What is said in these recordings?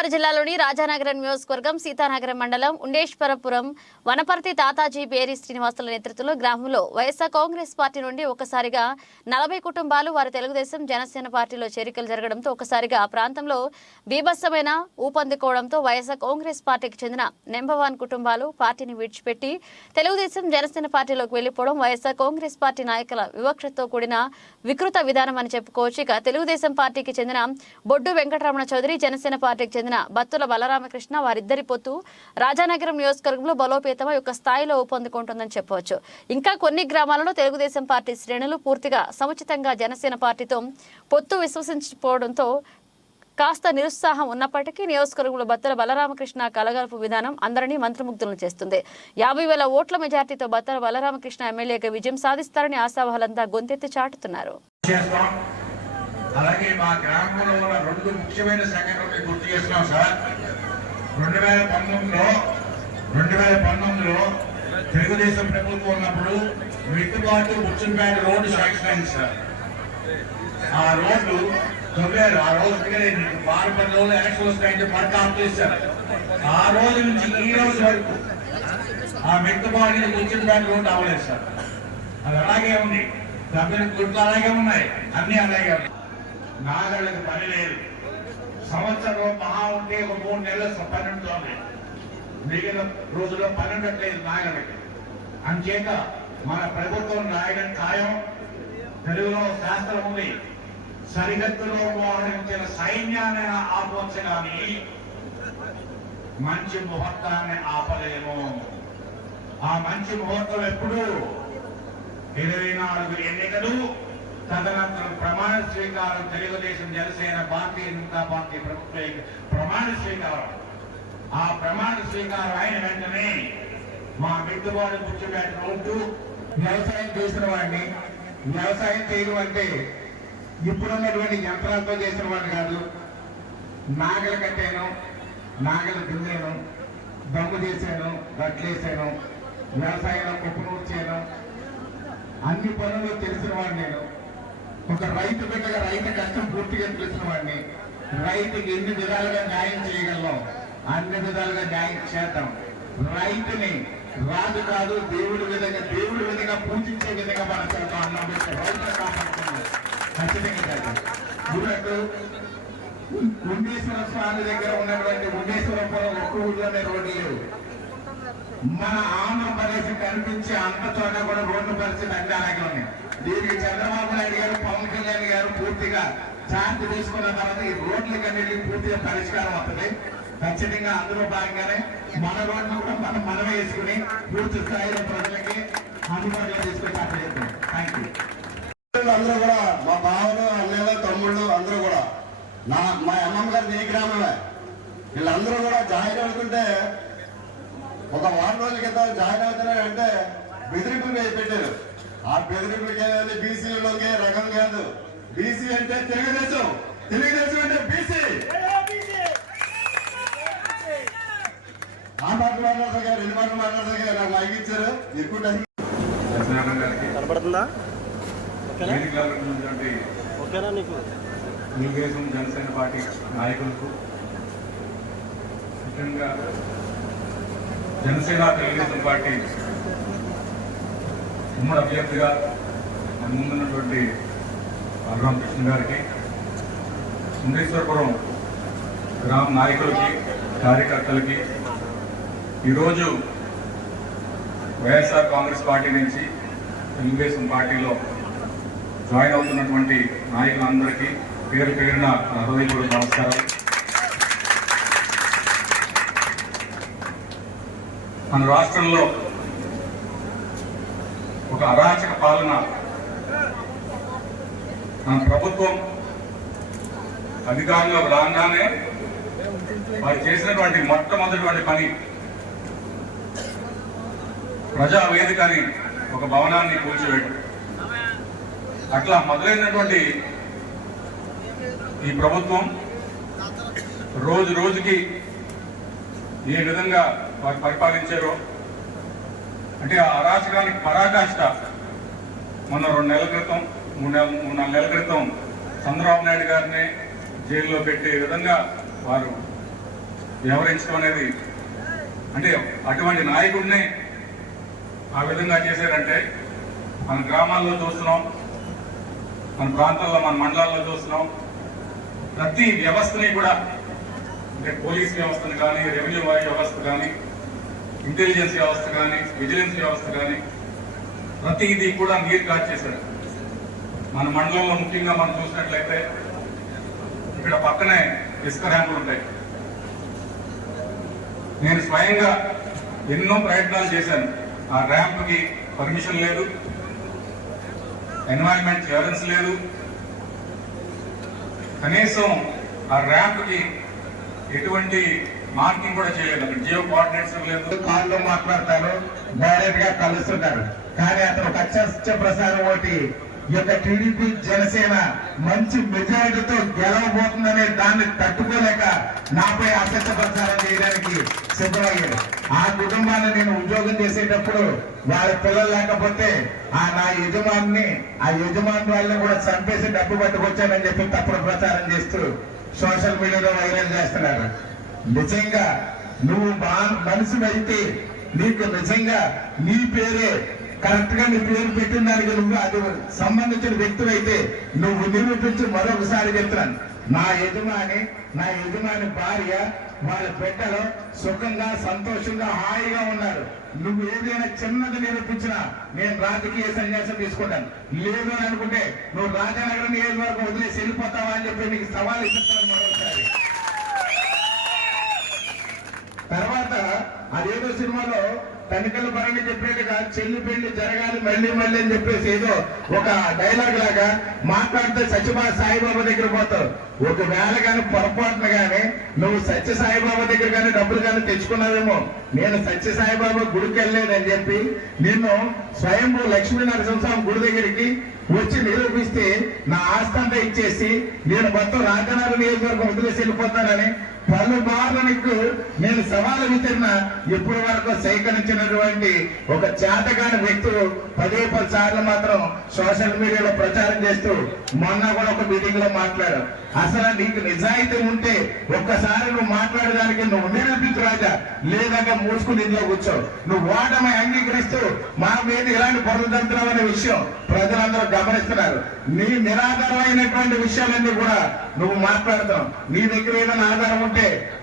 గోదావరి జిల్లాలోని రాజానగరం నియోజకవర్గం సీతానగరం మండలం ఉండేశ్వరపురం వనపర్తి తాతాజీ బేరి శ్రీనివాసుల నేతృత్వంలో గ్రామంలో వైఎస్ఆర్ కాంగ్రెస్ పార్టీ నుండి ఒకసారిగా నలభై కుటుంబాలు వారి తెలుగుదేశం జనసేన పార్టీలో చేరికలు జరగడంతో ఒకసారిగా ఆ ప్రాంతంలో బీభత్సమైన ఊపందుకోవడంతో వైఎస్ఆర్ కాంగ్రెస్ పార్టీకి చెందిన నెంబర్ వన్ కుటుంబాలు పార్టీని విడిచిపెట్టి తెలుగుదేశం జనసేన పార్టీలోకి వెళ్ళిపోవడం వైఎస్ఆర్ కాంగ్రెస్ పార్టీ నాయకుల వివక్షతో కూడిన వికృత విధానం అని చెప్పుకోవచ్చు. ఇక తెలుగుదేశం పార్టీకి చెందిన బొడ్డు వెంకటరమణ చౌదరి జనసేన పార్టీకి చెందిన బత్తుల బలరామకృష్ణ వారిద్దరి పొత్తు రాజానగరం నియోజకవర్గంలో బలోపేతమై ఒక స్థాయిలో ఊపందుకుంటుందని చెప్పవచ్చు. ఇంకా కొన్ని గ్రామాలలో తెలుగుదేశం పార్టీ శ్రేణులు పూర్తిగా సముచితంగా జనసేన పార్టీతో పొత్తు విశ్వసించిపోవడంతో కాస్త నిరుత్సాహం ఉన్నప్పటికీ నియోజకవర్గంలో బత్తల బలరామకృష్ణ కలగలుపు విధానం అందరినీ మంత్రముగ్ధులను చేస్తుంది. యాభై వేల ఓట్ల మెజార్టీతో బత్తల బలరామకృష్ణ ఎమ్మెల్యేగా విజయం సాధిస్తారని ఆశావాహులంతా గొంతెత్తి చాటుతున్నారు. అలాగే మా గ్రామంలో ఉన్న రెండు ముఖ్యమైన సంఘటనలు మేము గుర్తు చేస్తున్నాం సార్. రెండు వేల పంతొమ్మిదిలో రెండు వేల పంతొమ్మిదిలో తెలుగుదేశం ప్రభుత్వం ఉన్నప్పుడు మిట్టుబాటు బుచ్చంపేట రోడ్డు శాంక్షన్ అయింది సార్. ఆ రోడ్డు తొమ్మిది ఆ రోజు వారం పది రోజులు ఎలక్షన్ వస్తాయంటే పడక ఆఫ్ చేశారు ఆ రోజు నుంచి ఈ రోజు వరకు ఆ మిట్టుబాటు బుచ్చంపేట రోడ్డు అవ్వలేదు సార్. అది అలాగే ఉంది. డబ్బులు గుడ్లు అలాగే ఉన్నాయి. అన్ని అలాగే ఉన్నాయి. నాగళ్ళకి పని లేదు. సంవత్సరం మహా ఉంటే ఒక మూడు నెలలు పని ఉంటుంది మిగిలిన రోజుల్లో పని ఉండట్లేదు నాగళ్ళకి. అంచేత మన ప్రభుత్వం రాయడం ఖాయం. తెలుగులో శాస్త్రం ఉంది. సరిహద్దులో మోహరించిన సైన్యాన్ని ఆపవచ్చు కానీ మంచి ముహూర్తాన్ని ఆపలేము. ఆ మంచి ముహూర్తం ఎప్పుడు? ఇరవై నాలుగు ఎన్నికలు తదనంతరం ప్రమాణ స్వీకారం తెలుగుదేశం జనసేన భారతీయ జనతా పార్టీ ప్రభుత్వ ప్రమాణ స్వీకారం. ఆ ప్రమాణ స్వీకారం అయిన వెంటనే మా మిద్దుబాటు కూర్చోబెట్టిన ఉంటూ వ్యవసాయం చేసిన వాడిని వ్యవసాయం చేయడం అంటే ఇప్పుడున్నటువంటి యంత్రాలతో చేసిన వాడిని కాదు నాగలు కట్టాను నాగలు దున్నాను దమ్ము చేశాను గట్లేసాను వ్యవసాయంలో కుప్పను వచ్చాను అన్ని పనులు తెలిసిన వాడు నేను. ఒక రైతు బిడ్డగా రైతు కష్టం పూర్తిగా తెలిసిన వాడిని రైతుకి ఎన్ని విధాలుగా న్యాయం చేయగలం? అన్ని విధాలుగా న్యాయం చేద్దాం. రైతుని రాజు కాదు దేవుడి విధంగా దేవుడి విధంగా పూజించే విధంగా మన చేద్దాం రైతు కాపాడుతున్నాం. ఖచ్చితంగా చేద్దాం. ఉండేశ్వర స్వామి దగ్గర ఉన్నటువంటి ఉండేశ్వరపురం ఒక్క ఊళ్ళోనే రోడ్డు లేవు. మన ఆంధ్రప్రదేశ్ కనిపించి అంత చోట కూడా రోడ్డు పరిస్థితి అన్ని అలాగే ఉన్నాయి. దీనికి చంద్రబాబు నాయుడు గారు పవన్ కళ్యాణ్ గారు పూర్తిగా ఛార్జ్ తీసుకున్న తర్వాత ఈ రోడ్లకన్నిటికీ పూర్తిగా పరిష్కారం అవుతుంది. ఖచ్చితంగా అందులో భాగంగానే మన రోడ్లు కూడా మనం మనం వేసుకుని పూర్తి స్థాయిలో ప్రజలకి అందుబాటులో తీసుకొచ్చి థ్యాంక్ యూ అందరూ కూడా మా బావలు అన్నయ్యలు తమ్ముళ్ళు అందరూ కూడా నా మా అమ్మమ్మ గారు ఈ గ్రామమే. వీళ్ళందరూ కూడా జాయిన్ అవుతుంటే ఒక వారం రోజుల క్రితం జాయిన్ అవుతున్నారంటే బెదిరింపులు మీద పెట్టారు. ఆ బెదిరింపులకి ఏదైనా బీసీలోకి రకం కాదు. బీసీ అంటే తెలుగుదేశం. తెలుగుదేశం అంటే బీసీ. ఆ మాట మాట్లాడతాగా రెండు మాటలు మాట్లాడతాగా నాకు మైక్ ఇచ్చారు. ఎక్కువ టైం ఓకేనా నీకు? తెలుగుదేశం జనసేన పార్టీ నాయకులకు ముఖ్యంగా జనసేన తెలుగుదేశం పార్టీ ఉమ్మడి అభ్యర్థిగా మన ముందున్నటువంటి బలరామకృష్ణ గారికి సుందేశ్వరపురం గ్రామ నాయకులకి కార్యకర్తలకి ఈరోజు వైఎస్ఆర్ కాంగ్రెస్ పార్టీ నుంచి తెలుగుదేశం పార్టీలో జాయిన్ అవుతున్నటువంటి నాయకులందరికీ పేరు పేరున హృదయపూర్వక నమస్కారాలు. మన రాష్ట్రంలో ఒక అరాచక పాలన మన ప్రభుత్వం అధికారంలో రాగానే వారు చేసినటువంటి మొట్టమొదటి పని ప్రజా వేదిక అని ఒక భవనాన్ని కూల్చివేయడం. అట్లా మొదలైనటువంటి ఈ ప్రభుత్వం రోజు రోజుకి ఏ విధంగా వారు పరిపాలించారో. అంటే ఆ అరాచకానికి పరాకాష్ట మొన్న రెండు నెలల క్రితం మూడు నెల మూడు నాలుగు నెలల క్రితం చంద్రబాబు నాయుడు గారిని జైల్లో పెట్టే విధంగా వారు వ్యవహరించడం అనేది అంటే అటువంటి నాయకుడిని ఆ విధంగా చేశారంటే మన గ్రామాల్లో చూస్తున్నాం మన ప్రాంతాల్లో మన మండలాల్లో చూస్తున్నాం. ప్రతి వ్యవస్థని కూడా అంటే పోలీస్ వ్యవస్థను కానీ రెవెన్యూ వ్యవస్థ కానీ ఇంటెలిజెన్స్ వ్యవస్థ కానీ విజిలెన్స్ వ్యవస్థ కానీ ప్రతిదీ కూడా నీరు కాచేశారు మన మండలంలో ముఖ్యంగా మనం చూసినట్లయితే ఇక్కడ పక్కనే ఇసుక ర్యాంపులు ఉంటాయి. నేను స్వయంగా ఎన్నో ప్రయత్నాలు చేశాను. ఆ ర్యాంప్కి పర్మిషన్ లేదు ఎన్వైరన్మెంట్ క్లియరెన్స్ లేదు. కనీసం ఆ ర్యాంప్కి ఎటువంటి మార్కింగ్ కూడా చేయలేదు. అక్కడ జియో కోఆర్డినేట్స్ లేదు. కాల్లో మాట్లాడతారు. డైరెక్ట్గా కలుస్తుంటారు. కానీ అతను ఒక అత్యస్త ప్రసారం ఒకటి ఈ యొక్క టీడీపీ జనసేన మంచి మెజారిటీతో గెలవబోతుందనే దాన్ని తట్టుకోలేక నాపై అసత్య ప్రచారం చేయడానికి సిద్ధమయ్యాడు ఆ కుటుంబాన్ని నేను ఉద్యోగం చేసేటప్పుడు వారి పిల్లలు లేకపోతే ఆ నా యజమాని ఆ యజమాని వాళ్ళని కూడా చంపేసి డబ్బు పట్టుకొచ్చానని చెప్పి తప్పుడు ప్రచారం చేస్తూ సోషల్ మీడియాలో వైరల్ చేస్తున్నారు. నిజంగా నువ్వు మనసు అయితే నీకు నిజంగా నీ పేరే కరెక్ట్గా నీ పేరు పెట్టిన దానికి నువ్వు అది సంబంధించిన వ్యక్తులు అయితే నువ్వు నిరూపించి మరొకసారి చెప్తున్నాను. నా యజమాని నా యజమాని భార్య వాళ్ళ బిడ్డలు సుఖంగా సంతోషంగా హాయిగా ఉన్నారు. నువ్వు ఏదైనా చిన్నది నిరూపించినా నేను రాజకీయ సన్యాసం తీసుకుంటాను. లేదు అని అనుకుంటే నువ్వు రాజానగరం నియోజకవర్గం వదిలేసి వెళ్ళిపోతావా అని చెప్పి నీకు సవాల్ ఇస్తాను మరోసారి తర్వాత అదేదో సినిమాలో తనికల భరణి చెప్పినట్టుగా చెల్లి పెళ్ళి జరగాలి మళ్ళీ మళ్ళీ అని చెప్పేసి ఏదో ఒక డైలాగ్ లాగా మాట్లాడితే సత్యబా సాయిబాబా దగ్గర పోతావు ఒకవేళ కానీ పొరపాటున కానీ నువ్వు సత్య సాయిబాబా దగ్గర కానీ డబ్బులు కానీ తెచ్చుకున్నావేమో నేను సత్య సాయిబాబా గుడికి వెళ్ళలేదని చెప్పి నిన్ను స్వయంభూ లక్ష్మీ నరసింహస్వామి గుడి దగ్గరికి వచ్చి నిరూపిస్తే నా ఆస్తంతా ఇచ్చేసి నేను మొత్తం రాజనగరం నియోజకవర్గం వదిలేసి వెళ్ళిపోతానని పలు నీకు నేను సవాలు విసిరిన ఇప్పటి వరకు సేకరించినటువంటి ఒక చేతగాని వ్యక్తులు పదే పది సార్లు మాత్రం సోషల్ మీడియాలో ప్రచారం చేస్తూ మొన్న కూడా ఒక మీటింగ్లో మాట్లాడారు. అసలు నీకు నిజాయితీ ఉంటే ఒక్కసారి నువ్వు మాట్లాడడానికి నువ్వు నిరూపించు రాజా. లేదంటే మూసుకుని ఇంట్లో కూర్చో. నువ్వు ఓటమి అంగీకరిస్తూ మా మీద ఇలాంటి పొరదంతులం అనే విషయం ప్రజలందరూ గమనిస్తున్నారు. నీ నిరాధారమైనటువంటి విషయాలన్నీ కూడా నువ్వు మాట్లాడతావు నీ దగ్గర ఏదైనా ఆధారం ఉంటే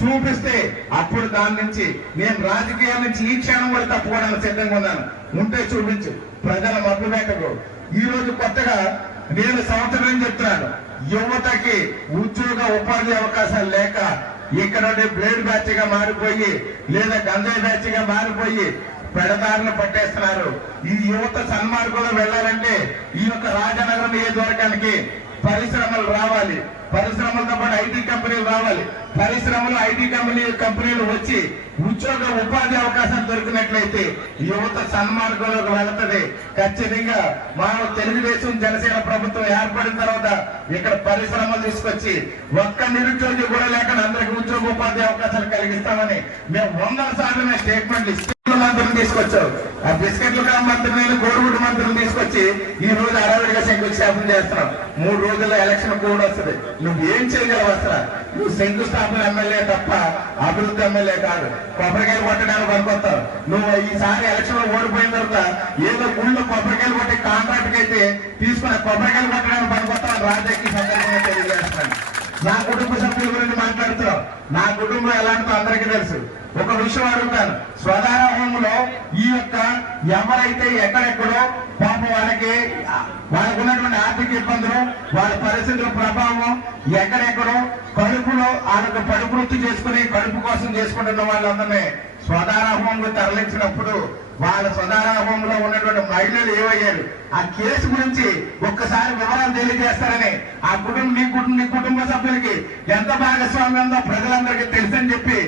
చూపిస్తే అప్పుడు దాని నుంచి నేను రాజకీయాల నుంచి ఈ క్షణం కూడా తప్పుకోవడానికి సిద్ధంగా ఉన్నాను. ఉంటే చూపించు. ప్రజల మబ్బు పెట్టకు. ఈ రోజు కొత్తగా నేను సంవత్సరం చెప్తున్నాను? యువతకి ఉద్యోగ ఉపాధి అవకాశాలు లేక ఇక్కడ నుండి బ్లేడ్ బ్యాచ్గా మారిపోయి లేదా గంజాయి బ్యాచ్గా మారిపోయి పెడదారులు పట్టేస్తున్నారు. ఈ యువత సన్మార్గంలో వెళ్ళాలంటే ఈ యొక్క రాజనగరం నియోజకవర్గానికి పరిశ్రమలు రావాలి. పరిశ్రమలతో పాటు ఐటీ కంపెనీలు రావాలి. పరిశ్రమలు ఐటీ కంపెనీ కంపెనీలు వచ్చి ఉద్యోగ ఉపాధి అవకాశం దొరికినట్లయితే యువత సన్మార్గంలోకి వెళుతుంది. ఖచ్చితంగా మనం తెలుగుదేశం జనసేన ప్రభుత్వం ఏర్పడిన తర్వాత ఇక్కడ పరిశ్రమలు తీసుకొచ్చి ఒక్క నిరుద్యోగి కూడా లేకుండా అందరికి ఉద్యోగ ఉపాధి అవకాశాలు కలిగిస్తామని మేము వందల సార్లు మేము స్టేట్మెంట్లు ఇస్తాం మంత్రిని తీసుకొచ్చావు. ఆ బిస్కెట్ల గ్రామ మంత్రులు గోరుగుడు మంత్రులు తీసుకొచ్చి ఈ రోజు అరవడిగా శంకుస్థాపన చేస్తున్నావు. మూడు రోజుల్లో ఎలక్షన్ కూడా వస్తుంది. నువ్వు ఏం చేయగలవు అసలు? నువ్వు శంకుస్థాపన ఎమ్మెల్యే తప్ప అభివృద్ధి ఎమ్మెల్యే కాదు. కొబ్బరికాయలు కొట్టడానికి పనికొస్తావు. నువ్వు ఈసారి ఎలక్షన్లో ఓడిపోయిన తర్వాత ఏదో గుళ్ళు కొబ్బరికాయలు కొట్టే కాంట్రాక్ట్ అయితే తీసుకున్న కొబ్బరికాయలు కొట్టడానికి పనికొస్తావు రాజకీయ సందర్భంగా తెలియజేస్తాను నా కుటుంబ సభ్యుల గురించి మాట్లాడుతున్నావు నా కుటుంబం ఎలాంటిదో అందరికీ తెలుసు. ఒక విషయం అడుగుతాను. స్వధార ఈ యొక్క ఎవరైతే ఎక్కడెక్కడో పాప వాళ్ళకి వాళ్ళకు ఉన్నటువంటి ఆర్థిక ఇబ్బందులు వాళ్ళ పరిస్థితుల ప్రభావం ఎక్కడెక్కడో కడుపులో వాళ్ళకు కడుపు వృత్తి చేసుకుని కడుపు కోసం చేసుకుంటున్న వాళ్ళందరినీ స్వధార తరలించినప్పుడు వాళ్ళ స్వధార ఉన్నటువంటి మహిళలు ఏమయ్యారు? ఆ కేసు గురించి ఒక్కసారి వివరాలు తెలియజేస్తారని ఆ కుటుంబం నీ కుటుంబ నీ కుటుంబ సభ్యులకి ఎంత భాగస్వామ్యం ఉందో ప్రజలందరికీ తెలుసని చెప్పి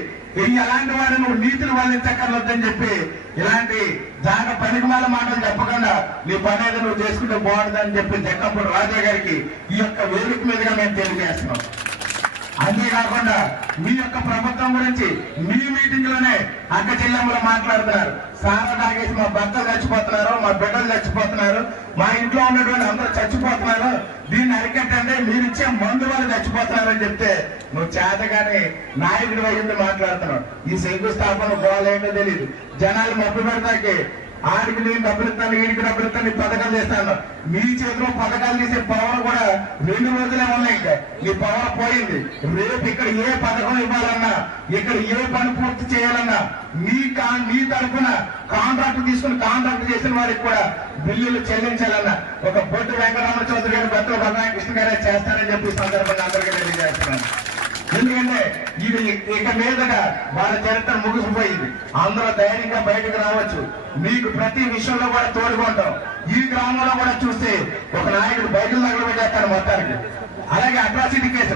ఎలాంటి వారు నువ్వు నీతులు వల్లించక్కర్లేదని చెప్పి ఇలాంటి దాని పనికిమాల మాటలు చెప్పకుండా నీ పని అయితే నువ్వు చేసుకుంటే బాగుంటుందని చెప్పి జక్కంపూడి రాజా గారికి ఈ యొక్క వేదిక మీదుగా మేము తెలియజేస్తున్నాం. కాకుండా మీ యొక్క ప్రభుత్వం గురించి మీ మీటింగ్లోనే అక్క చెల్లెమ్మలు మాట్లాడుతున్నారు. సారా తాగేసి మా భర్తలు చచ్చిపోతున్నారు మా బిడ్డలు చచ్చిపోతున్నారు మా ఇంట్లో ఉన్నటువంటి అందరూ చచ్చిపోతున్నారు. దీన్ని అరికట్టండి మీరు ఇచ్చే మందు వాళ్ళు చచ్చిపోతున్నారని చెప్తే నువ్వు చేతగానే నాయకుడు అయ్యింది మాట్లాడుతున్నావు? ఈ శంకుస్థాపన గోలేంటో తెలియదు జనాలు మబ్బు పెడతాకి ఆడికి నేను డబ్బులు ఇస్తాను వీడికి డబ్బులు ఇస్తాను పథకాలు చేస్తాను మీ చేతిలో పథకాలు చేసే పవర్ కూడా రెండు రోజులే ఉన్నాయి ఇంకా. నీ పవర్ పోయింది. రేపు ఇక్కడ ఏ పథకం ఇవ్వాలన్నా ఇక్కడ ఏ పని పూర్తి చేయాలన్నా మీ కా మీ తరఫున కాంట్రాక్ట్ తీసుకుని కాంట్రాక్ట్ చేసిన వారికి కూడా బిల్లులు చెల్లించాలన్నా ఒక బొట్టు వెంకటరామ చౌదరి గారు భర్త భగవాన్ కృష్ణ గారే చేస్తారని చెప్పి సందర్భంగా అందరికీ తెలియజేస్తున్నాను. ఎందుకంటే ఇది ఇక మీదట వాళ్ళ చరిత్ర ముగిసిపోయింది. అందరూ ధైర్యంగా బయటకు రావచ్చు. మీకు ప్రతి విషయంలో కూడా తోడుకుంటాం ఈ గ్రామంలో కూడా చూస్తే ఒక నాయకుడు బయటకు తగలబెట్టేస్తాడు మొత్తానికి. అలాగే అట్రాసిటీ కేసు.